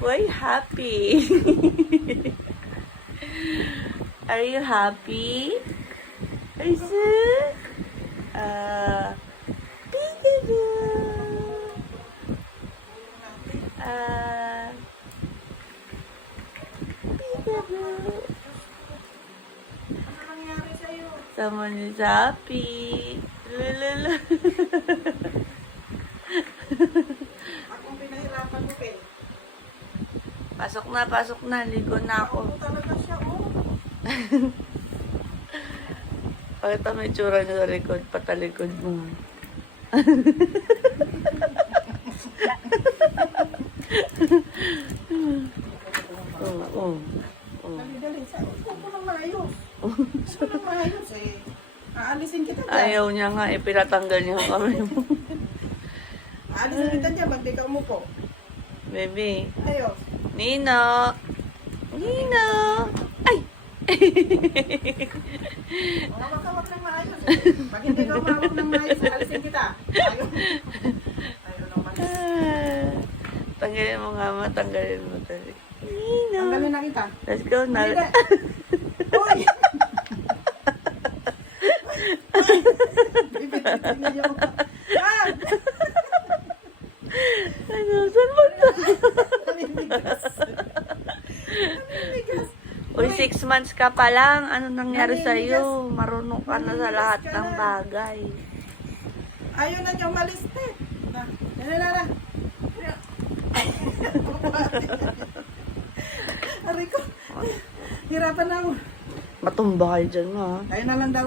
Why happy? Are you happy? Is it? Peekaboo. Peekaboo. Someone is happy. Lululu. Akong pinahirapan mo, Pel. Pasok na. Ligo na ako. Ako talaga siya, oh. Pakita mo yung tsura niya sa likod, patalikod mo. Oo. Dali-dali. Upo nang maayos. Upo nang maayos, eh. Aalisin kita dyan. Ayaw niya nga, pinatanggal niya ang kamay mo. Aalisin kita dyan, ba't di ka umupo? Baby. Ayos. Nino! Ay! Hawak ng maayos, eh. Pag hindi ka umawak ng maayos, aalisin kita. Ayaw. Ayaw naman. Tanggalin mo nga, matanggalin mo talaga. Nino! Tanggalin na kita. Let's go na. Halika. Uy! Bibitin na yung... Ah! Ano, saan mo to? Namimigas. Namimigas. Uy, 6 months ka pa lang. Ano nangyari Namimigas. sa'yo? Marunong ka na sa lahat ng bagay. Ayaw na niya umalis, te. Na. Aray ko. Hirapan na ako. Matumba kayo dyan, ha? Tayo na lang daw.